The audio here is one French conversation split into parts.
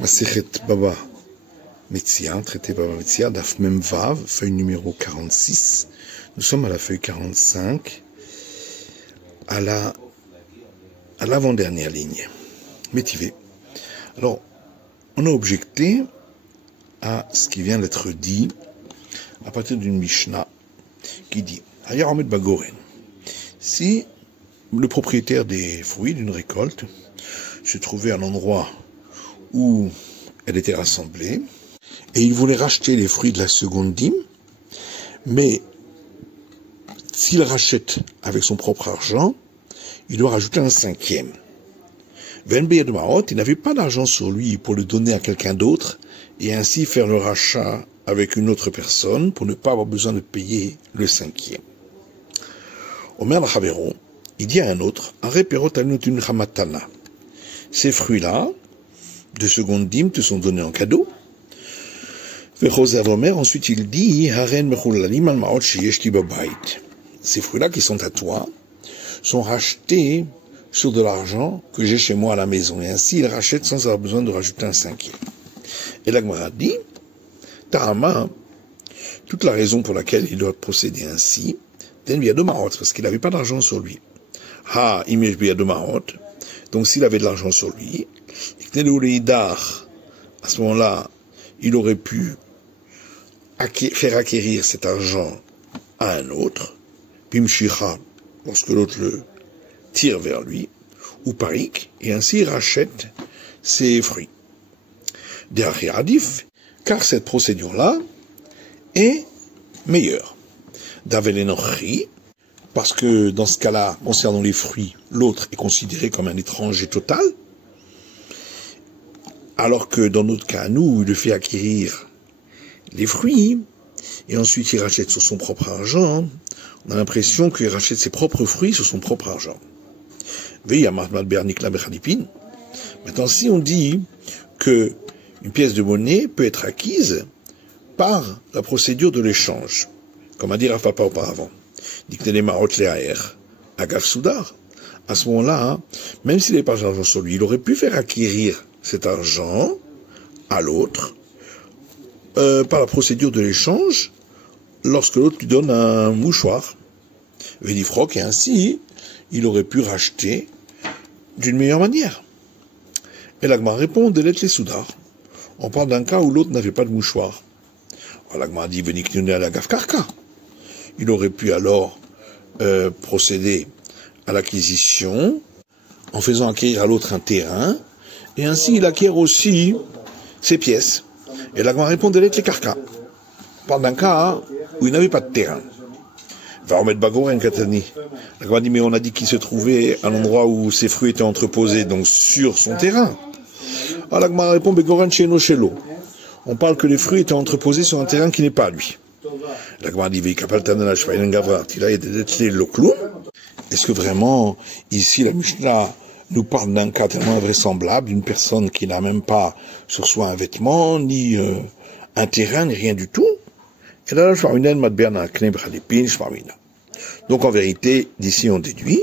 Masechet Baba Metzia, traité Baba Metzia, Daf Mem Vav, feuille numéro 46. Nous sommes à la feuille 45, à l'avant-dernière ligne. Métivé. Alors, on a objecté à ce qui vient d'être dit à partir d'une Mishnah qui dit Hayar Omed Bagoren. Si le propriétaire des fruits d'une récolte se trouvait à l'endroit où elle était rassemblée et il voulait racheter les fruits de la seconde dîme, mais s'il rachète avec son propre argent, il doit rajouter un cinquième. Venbeyed Maot, il n'avait pas d'argent sur lui pour le donner à quelqu'un d'autre et ainsi faire le rachat avec une autre personne pour ne pas avoir besoin de payer le cinquième. Omer Lachavero, il dit à un autre, ces fruits-là, de seconde dîme, te sont donnés en cadeau. Ensuite il dit, ces fruits-là qui sont à toi sont rachetés sur de l'argent que j'ai chez moi à la maison. Et ainsi il rachète sans avoir besoin de rajouter un cinquième. Et la Gemara dit, Tahama, toute la raison pour laquelle il doit procéder ainsi, parce qu'il n'avait pas d'argent sur lui. Donc s'il avait de l'argent sur lui, à ce moment-là, il aurait pu faire acquérir cet argent à un autre, Pimshicha, lorsque l'autre le tire vers lui, ou Parik, et ainsi il rachète ses fruits. Car cette procédure-là est meilleure. D'avelenochi, parce que dans ce cas-là, concernant les fruits, l'autre est considéré comme un étranger total, alors que dans notre cas, nous, il le fait acquérir les fruits, et ensuite il rachète sur son propre argent. On a l'impression qu'il rachète ses propres fruits sur son propre argent. Maintenant, si on dit que une pièce de monnaie peut être acquise par la procédure de l'échange, comme a dit Rav Papa auparavant, à ce moment-là, même s'il n'avait pas d'argent sur lui, il aurait pu faire acquérir cet argent à l'autre par la procédure de l'échange lorsque l'autre lui donne un mouchoir, et ainsi il aurait pu racheter d'une meilleure manière. Et l'Agma répond de l'être les soudars. On parle d'un cas où l'autre n'avait pas de mouchoir. Alors l'Agma dit à la gafkarka. Il aurait pu alors procéder à l'acquisition en faisant acquérir à l'autre un terrain, et ainsi il acquiert aussi ses pièces. Et l'Agma répond de l'être les karka. On parle d'un cas où il n'avait pas de terrain. Va remettre Bagoren Katani. L'Agma dit, mais on a dit qu'il se trouvait à l'endroit où ses fruits étaient entreposés, donc sur son terrain. Alors l'Agma répond Begoren Sheno Shelo. On parle que les fruits étaient entreposés sur un terrain qui n'est pas à lui. L'Agma dit, est-ce que vraiment, ici, la Mishnah nous parle d'un cas tellement invraisemblable, d'une personne qui n'a même pas sur soi un vêtement, ni un terrain, ni rien du tout? Donc en vérité, d'ici on déduit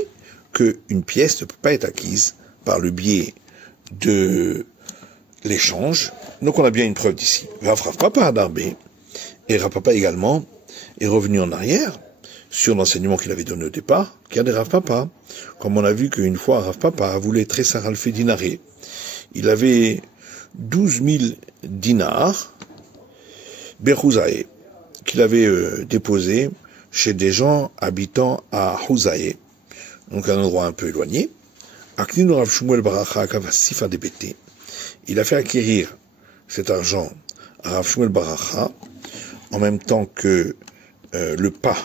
qu'une pièce ne peut pas être acquise par le biais de l'échange. Donc on a bien une preuve d'ici. Rav Papa Adarbé, et Rav Papa également, est revenu en arrière sur l'enseignement qu'il avait donné au départ, qui a des Rav Papa. Comme on a vu qu'une fois Rav Papa voulait tresser Alfé dinaré, il avait 12 000 dinars, Berhouzaé, qu'il avait déposé chez des gens habitant à Houzaé, donc un endroit un peu éloigné. Il a fait acquérir cet argent à Rav Shmuel Baracha en même temps que le pas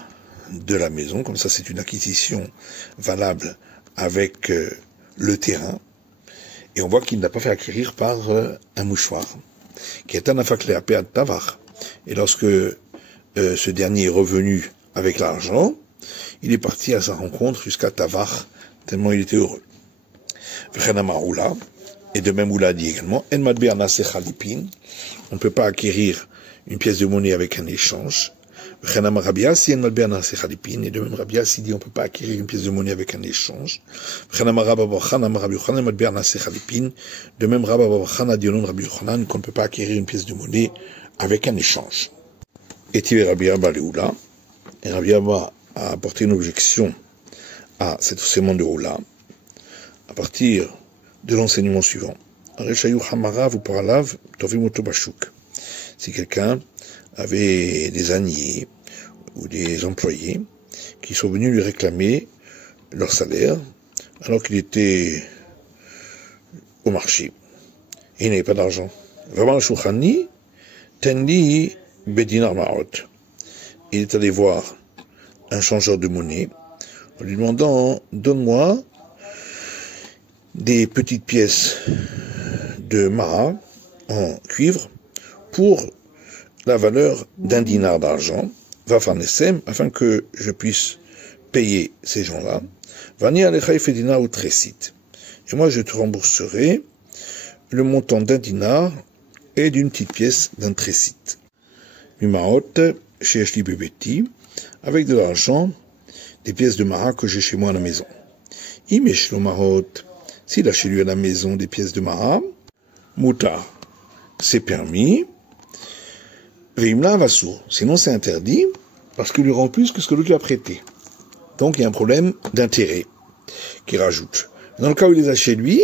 de la maison, comme ça c'est une acquisition valable avec le terrain, et on voit qu'il n'a pas fait acquérir par un mouchoir, qui est un afakléapé à Tavar. Et lorsque ce dernier est revenu avec l'argent, il est parti à sa rencontre jusqu'à Tavar, tellement il était heureux. Et de même, Oula dit également, on ne peut pas acquérir une pièce de monnaie avec un échange. Et de même, Rabbi Yassi dit on ne peut pas acquérir une pièce de monnaie avec un échange. De même, Rabbi Yochanan qu'on ne peut pas acquérir une pièce de monnaie avec un échange. Et Rabbi Abba Leoula, et Rabbi Abba a apporté une objection à cet enseignement de Oula, à partir de l'enseignement suivant. Si quelqu'un avait des âniers ou des employés qui sont venus lui réclamer leur salaire alors qu'il était au marché et il n'avait pas d'argent. Il est allé voir un changeur de monnaie en lui demandant donne-moi des petites pièces de mara en cuivre pour la valeur d'un dinar d'argent, afin que je puisse payer ces gens-là. Et moi je te rembourserai le montant d'un dinar et d'une petite pièce d'un trécite. Avec de l'argent, des pièces de mara que j'ai chez moi à la maison. S'il a chez lui à la maison des pièces de mara, Moutar, c'est permis. Veimla Vasour, sinon c'est interdit, parce qu'il lui rend plus que ce que l'autre lui a prêté. Donc il y a un problème d'intérêt qui rajoute. Dans le cas où il les a chez lui,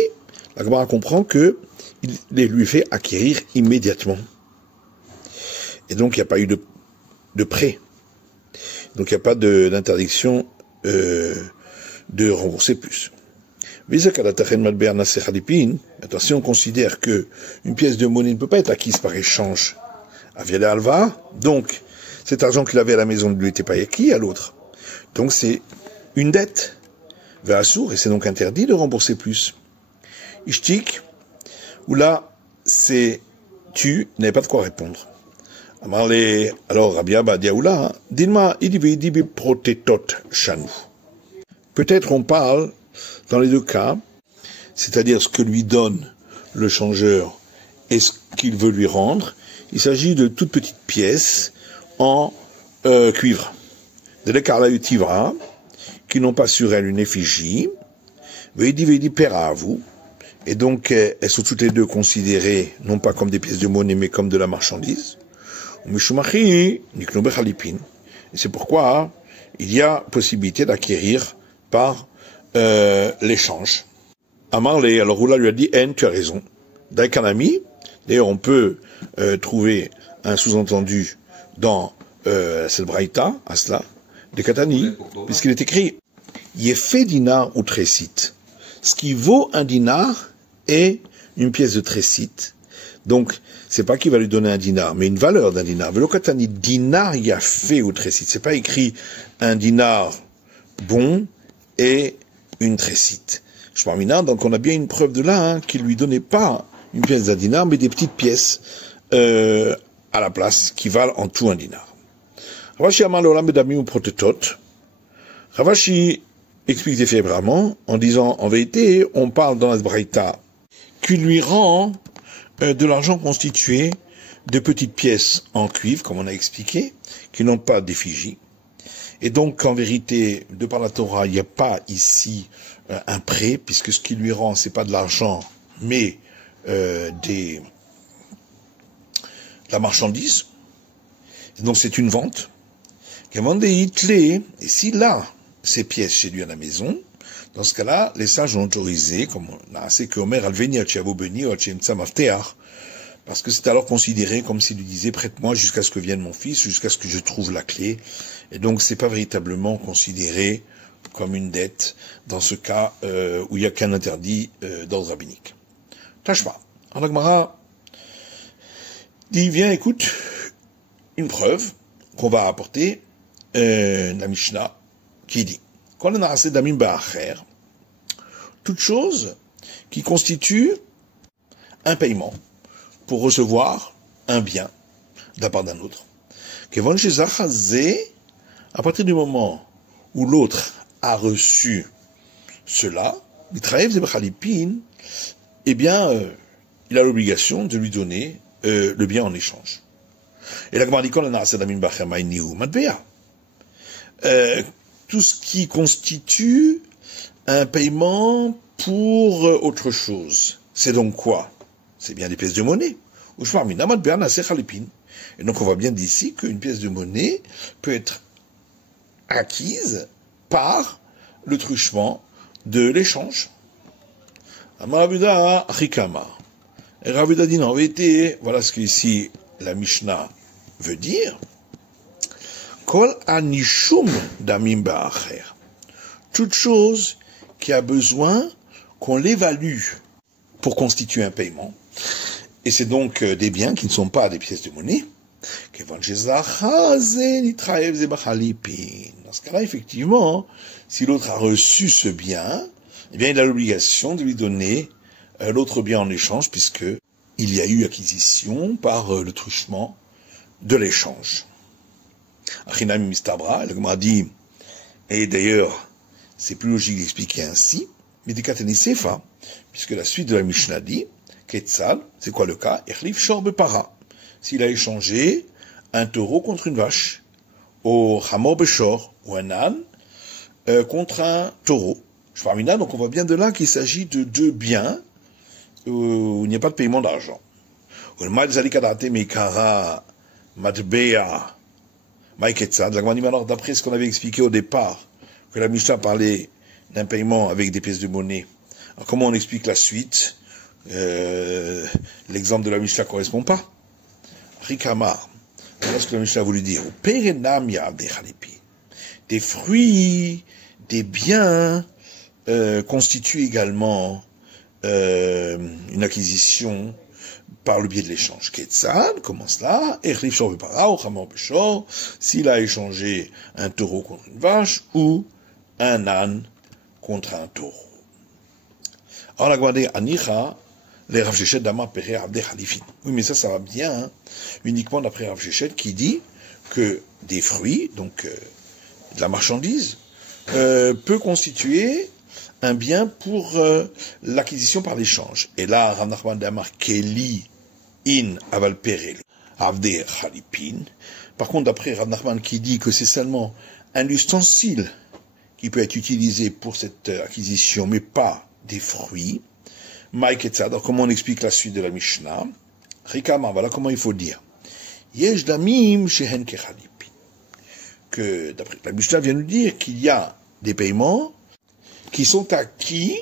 la Gemara comprend que il les lui fait acquérir immédiatement. Et donc il n'y a pas eu de prêt. Donc il n'y a pas d'interdiction de rembourser plus. Attention, on considère que une pièce de monnaie ne peut pas être acquise par échange. Aviale alva, donc cet argent qu'il avait à la maison ne lui était pas acquis à l'autre. Donc c'est une dette. Ve'assour, et c'est donc interdit de rembourser plus. Ishtik, où là, c'est tu n'avais pas de quoi répondre. Alors Rabbi Abba Diaoula, Dilma idibi protetot chanou. Peut-être on parle dans les deux cas, c'est-à-dire ce que lui donne le changeur et ce qu'il veut lui rendre. Il s'agit de toutes petites pièces en cuivre, de l'écarla utivra, qui n'ont pas sur elles une effigie, veidi pera à vous, et donc elles sont toutes les deux considérées non pas comme des pièces de monnaie mais comme de la marchandise. Et c'est pourquoi il y a possibilité d'acquérir par l'échange. Amarlé, alors Oula lui a dit, tu as raison. Daikanami, d'ailleurs on peut trouver un sous-entendu dans cette braïta, à cela, de Katani, puisqu'il est écrit, Yefé dinar ou trécite. Ce qui vaut un dinar est une pièce de trécite. Donc, c'est pas qu'il va lui donner un dinar, mais une valeur d'un dinar. Velo Katani, dinar yafé ou trécite. C'est pas écrit un dinar bon et une trécite. Donc on a bien une preuve de là, qu'il lui donnait pas une pièce d'un dinar, mais des petites pièces à la place qui valent en tout un dinar. Ravashi Amar Leolam Bedamim ou Protetot. Ravashi explique différemment en disant, en vérité, on parle dans la Braïta qu'il lui rend de l'argent constitué de petites pièces en cuivre, comme on a expliqué, qui n'ont pas d'effigie. Et donc, en vérité, de par la Torah, il n'y a pas ici un prêt, puisque ce qui lui rend, c'est pas de l'argent, mais la marchandise. Et donc, c'est une vente. Et s'il a ces pièces chez lui à la maison, dans ce cas-là, les sages ont autorisé, comme on a assez que Omer alveni beni parce que c'est alors considéré comme s'il lui disait prête-moi jusqu'à ce que vienne mon fils, jusqu'à ce que je trouve la clé. Et donc c'est pas véritablement considéré comme une dette dans ce cas où il n'y a qu'un interdit d'ordre rabbinique. Tashma. Alors Gemara dit viens écoute une preuve qu'on va apporter la Mishnah qui dit toute chose qui constitue un paiement pour recevoir un bien de la part d'un autre. À partir du moment où l'autre a reçu cela, eh bien, il a l'obligation de lui donner le bien en échange. Et la Gemara dit tout ce qui constitue un paiement pour autre chose. C'est donc quoi? C'est bien des pièces de monnaie. Et donc on voit bien d'ici qu'une pièce de monnaie peut être acquise par le truchement de l'échange. Amarabuda Rikama. Et Rabuda dit non, en vérité, voilà ce que ici la Mishnah veut dire. Kol anishum damim ba'acher. Toute chose qui a besoin qu'on l'évalue pour constituer un paiement. Et c'est donc des biens qui ne sont pas des pièces de monnaie. Dans ce cas-là, effectivement, si l'autre a reçu ce bien, eh bien, il a l'obligation de lui donner l'autre bien en échange, puisque il y a eu acquisition par le truchement de l'échange. Achinam mistabra, le Gemara dit, et d'ailleurs, c'est plus logique d'expliquer ainsi, mais des katani sefa, puisque la suite de la Mishnah dit, Ketzal, c'est quoi le cas? Echlif shor bepara. S'il a échangé un taureau contre une vache, au chamor beshor, ou un âne, contre un taureau. Shvarmina, donc on voit bien de là qu'il s'agit de deux biens, où il n'y a pas de paiement d'argent. Alors, d'après ce qu'on avait expliqué au départ, que la Mishnah parlait d'un paiement avec des pièces de monnaie, alors comment on explique la suite? L'exemple de la Mishnah ne correspond pas. Rikamar, voilà ce que la Mishnah a voulu dire. Des fruits, des biens constituent également une acquisition par le biais de l'échange. Ketzal, comment cela? S'il a échangé un taureau contre une vache ou un âne contre un taureau. Alors la Gemara dit Anicha, les Rav Shechet d'Amar Pere Abde Halifin. Oui, mais ça va bien, hein, uniquement d'après Rav Shechet qui dit que des fruits, donc de la marchandise, peut constituer un bien pour l'acquisition par l'échange. Et là, Rav Nachman d'Amar Keli in Aval Pere Abde Halifin. Par contre, d'après Rav Nachman qui dit que c'est seulement un ustensile qui peut être utilisé pour cette acquisition, mais pas des fruits. Mike et alors comment on explique la suite de la Mishnah? Rikama, voilà comment il faut dire. Yesh damim shehen kechalipin. Que, d'après la Mishnah vient nous dire qu'il y a des paiements qui sont acquis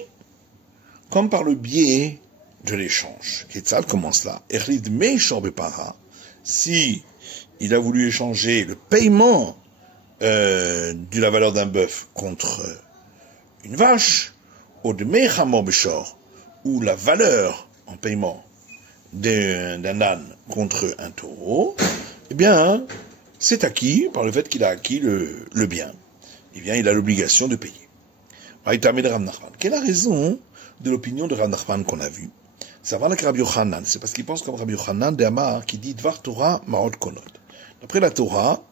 comme par le biais de l'échange. Ketzal, comment cela? Erlid me shorbepara. Si il a voulu échanger le paiement de la valeur d'un bœuf contre une vache, ou de mechamor beshor, ou la valeur en paiement d'un âne contre un taureau, eh bien, c'est acquis par le fait qu'il a acquis le bien. Eh bien, il a l'obligation de payer. Quelle est la raison de l'opinion de Rav Nachman qu'on a vue? Ça va avec Rabbi Yochanan. C'est parce qu'il pense comme Rabbi Yochanan d'Amar qui dit Dvar Torah Ma'od Konot. D'après la Torah,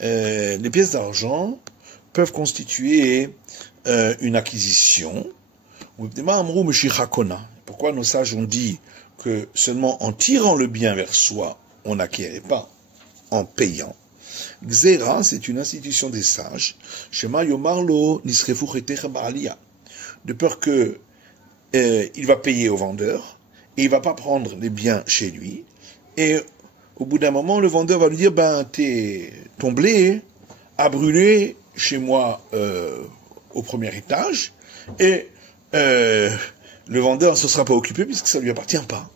les pièces d'argent peuvent constituer une acquisition. Pourquoi nos sages ont dit que seulement en tirant le bien vers soi, on n'acquiert et pas en payant? Xera, c'est une institution des sages. Shema yomarlo nisrefu chetecha ba'aliyah. De peur que il va payer au vendeur et il va pas prendre les biens chez lui. Et au bout d'un moment, le vendeur va lui dire ton blé a brûlé chez moi au premier étage et le vendeur ne se sera pas occupé puisque ça ne lui appartient pas.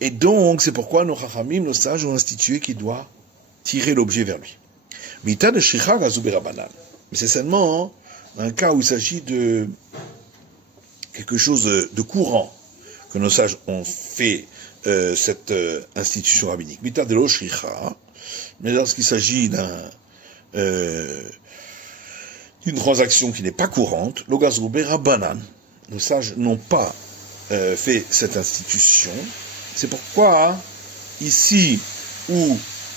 Et donc, c'est pourquoi nos chachamim, nos sages, ont institué qu'il doit tirer l'objet vers lui. Mais c'est seulement un cas où il s'agit de quelque chose de courant que nos sages ont fait cette institution rabbinique. Mais lorsqu'il s'agit d'une transaction qui n'est pas courante, nos sages n'ont pas fait cette institution. C'est pourquoi, ici où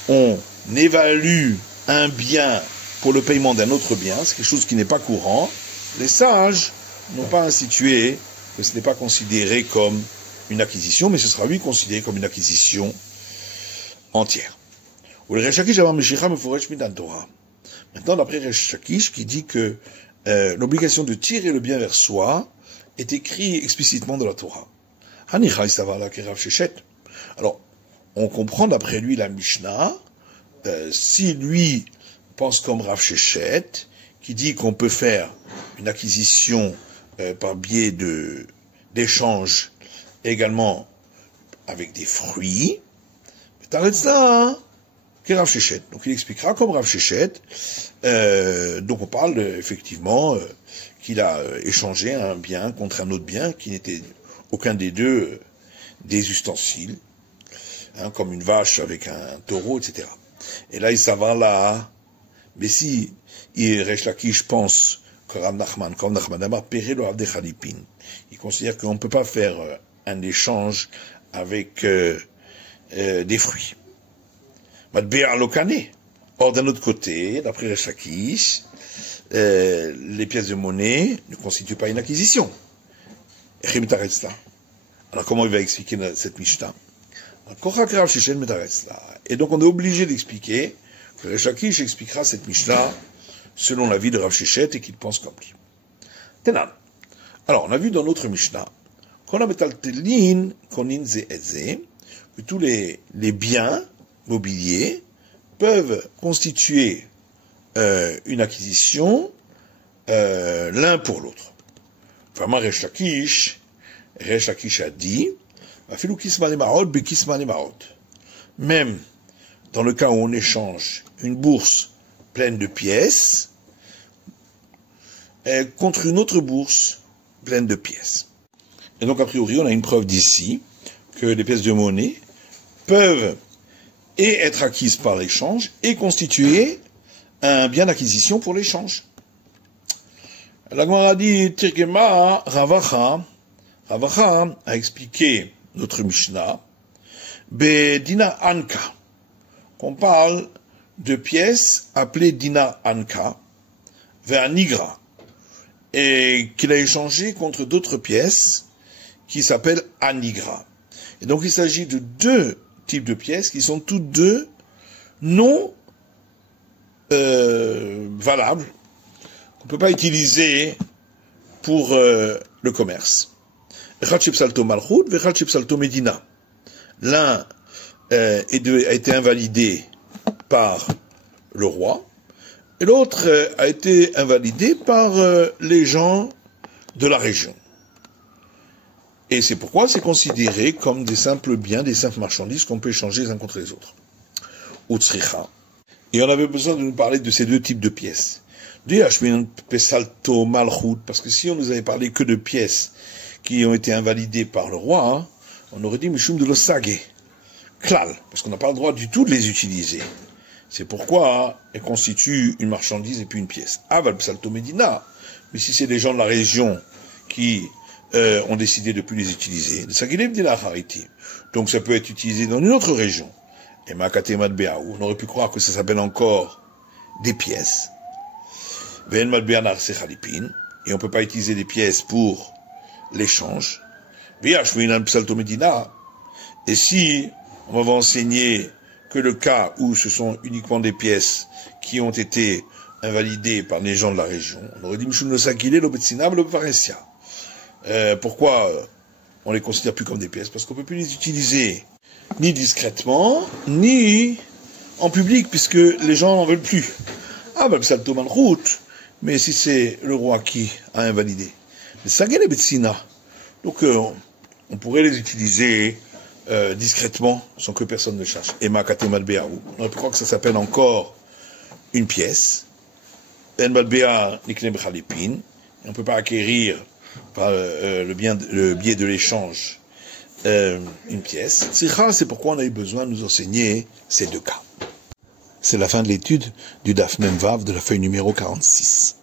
on évalue un bien pour le paiement d'un autre bien, c'est quelque chose qui n'est pas courant, les sages n'ont pas institué que ce n'est pas considéré comme une acquisition, mais ce sera lui considéré comme une acquisition entière. Ou le Resh Lakish avant Meshicha Meforesh Midan Torah. Maintenant, d'après Resh Lakish, qui dit que l'obligation de tirer le bien vers soi est écrite explicitement dans la Torah. Hanichai Savala Kerav Shechet. Alors, on comprend d'après lui la Mishnah, si lui pense comme Rav Shechet, qui dit qu'on peut faire une acquisition par biais d'échange également avec des fruits, mais t'arrêtes ça, hein, qu'est Rav Shechet. Donc il expliquera comme Rav Shechet, donc on parle effectivement qu'il a échangé un bien contre un autre bien qui n'était aucun des deux des ustensiles, hein, comme une vache avec un taureau, etc. Et là il s'avère là, mais si Resh Lakish pense que Rav Nachman, comme Nachman Amar, Péré le Rav de Chalipin, il considère qu'on ne peut pas faire un échange avec des fruits. Matbea Lokane. Or, d'un autre côté, d'après Resh Lakish, les pièces de monnaie ne constituent pas une acquisition. Alors, comment il va expliquer cette Mishnah? Et donc, on est obligé d'expliquer que Resh Lakish expliquera cette Mishnah selon l'avis de Rav Shechet et qu'il pense comme lui. Tenan. Alors, on a vu dans notre Mishnah que tous les biens mobiliers peuvent constituer une acquisition l'un pour l'autre. Vraiment, Resh Lakish a dit, même dans le cas où on échange une bourse pleine de pièces contre une autre bourse pleine de pièces. Et donc, a priori, on a une preuve d'ici que les pièces de monnaie peuvent et être acquises par l'échange et constituer un bien d'acquisition pour l'échange. La Gemara dit, Tirgema Ravacha a expliqué notre Mishnah, Bedina Anka, qu'on parle de pièces appelées Dina Anka, vers Nigra, et qu'il a échangé contre d'autres pièces qui s'appellent Anigra. Et donc il s'agit de deux types de pièces qui sont toutes deux non valables, qu'on ne peut pas utiliser pour le commerce. L'un a été invalidé par le roi, et l'autre a été invalidé par les gens de la région. Et c'est pourquoi c'est considéré comme des simples biens, des simples marchandises qu'on peut échanger les uns contre les autres. Utsricha. Et on avait besoin de nous parler de ces deux types de pièces. Parce que si on nous avait parlé que de pièces qui ont été invalidées par le roi, hein, on aurait dit Mishum de l'Osage. Klal. Parce qu'on n'a pas le droit du tout de les utiliser. C'est pourquoi elles constituent une marchandise et puis une pièce. Aval Psalto Medina. Mais si c'est des gens de la région qui ont décidé de ne plus les utiliser, donc ça peut être utilisé dans une autre région. Et Makatemat Beaou, on aurait pu croire que ça s'appelle encore des pièces. Et on ne peut pas utiliser des pièces pour l'échange. Et si on va enseigner que le cas où ce sont uniquement des pièces qui ont été invalidées par les gens de la région, on aurait dit Mishum le Sakile, le Betsina, le Paresia. Pourquoi on les considère plus comme des pièces? Parce qu'on ne peut plus les utiliser ni discrètement, ni en public, puisque les gens n'en veulent plus. Ah, ben, ça le tombe en route. Mais si c'est le roi qui a invalidé. Les Sagel et Betsina. Donc, on pourrait les utiliser discrètement, sans que personne ne cherche. Et Makate Malbeaou. On aurait pu croire que ça s'appelle encore une pièce. En Malbea Nikne Bechalipin. On ne peut pas acquérir par le biais de l'échange une pièce. C'est pourquoi on a eu besoin de nous enseigner ces deux cas. C'est la fin de l'étude du Daf Mem Vav de la feuille numéro 46.